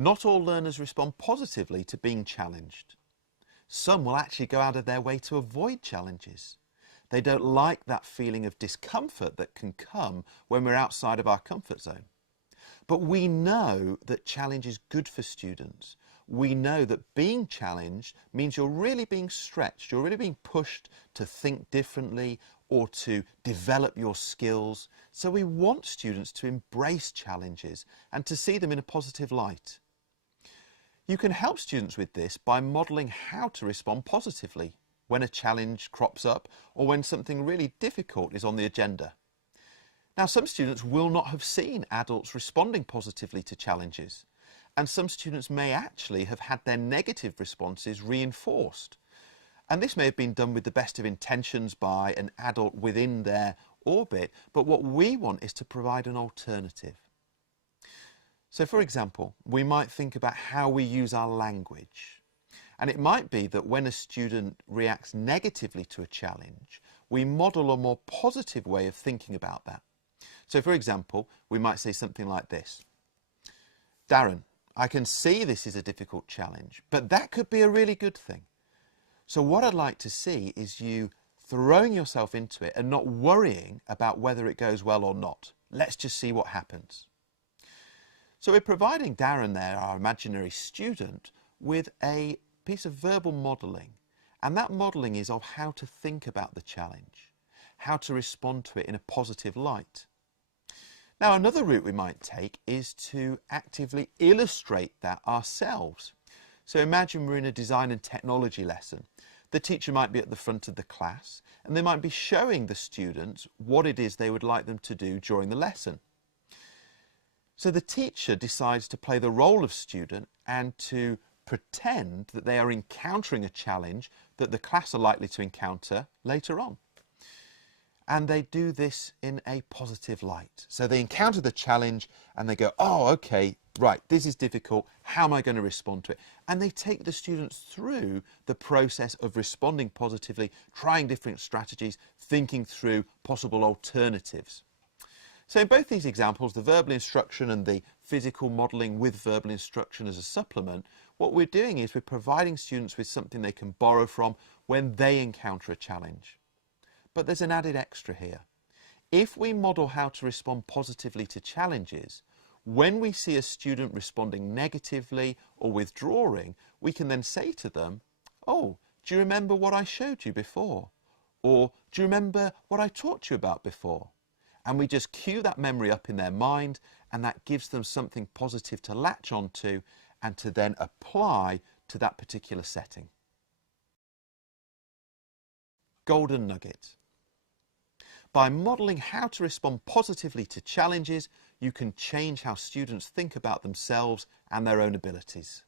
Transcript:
Not all learners respond positively to being challenged. Some will actually go out of their way to avoid challenges. They don't like that feeling of discomfort that can come when we're outside of our comfort zone. But we know that challenge is good for students. We know that being challenged means you're really being stretched, you're really being pushed to think differently or to develop your skills. So we want students to embrace challenges and to see them in a positive light. You can help students with this by modelling how to respond positively when a challenge crops up or when something really difficult is on the agenda. Now, some students will not have seen adults responding positively to challenges, and some students may actually have had their negative responses reinforced. And this may have been done with the best of intentions by an adult within their orbit, but what we want is to provide an alternative. So, for example, we might think about how we use our language. And it might be that when a student reacts negatively to a challenge, we model a more positive way of thinking about that. So, for example, we might say something like this. Darren, I can see this is a difficult challenge, but that could be a really good thing. So what I'd like to see is you throwing yourself into it and not worrying about whether it goes well or not. Let's just see what happens. So we're providing Darren there, our imaginary student, with a piece of verbal modelling. And that modelling is of how to think about the challenge, how to respond to it in a positive light. Now, another route we might take is to actively illustrate that ourselves. So imagine we're in a design and technology lesson. The teacher might be at the front of the class and they might be showing the students what it is they would like them to do during the lesson. So the teacher decides to play the role of student and to pretend that they are encountering a challenge that the class are likely to encounter later on. And they do this in a positive light. So they encounter the challenge and they go, oh, okay, right, this is difficult. How am I going to respond to it? And they take the students through the process of responding positively, trying different strategies, thinking through possible alternatives. So in both these examples, the verbal instruction and the physical modelling with verbal instruction as a supplement, what we're doing is we're providing students with something they can borrow from when they encounter a challenge. But there's an added extra here. If we model how to respond positively to challenges, when we see a student responding negatively or withdrawing, we can then say to them, oh, do you remember what I showed you before? Or do you remember what I taught you about before? And we just cue that memory up in their mind, and that gives them something positive to latch onto and to then apply to that particular setting. Golden nugget. By modelling how to respond positively to challenges, you can change how students think about themselves and their own abilities.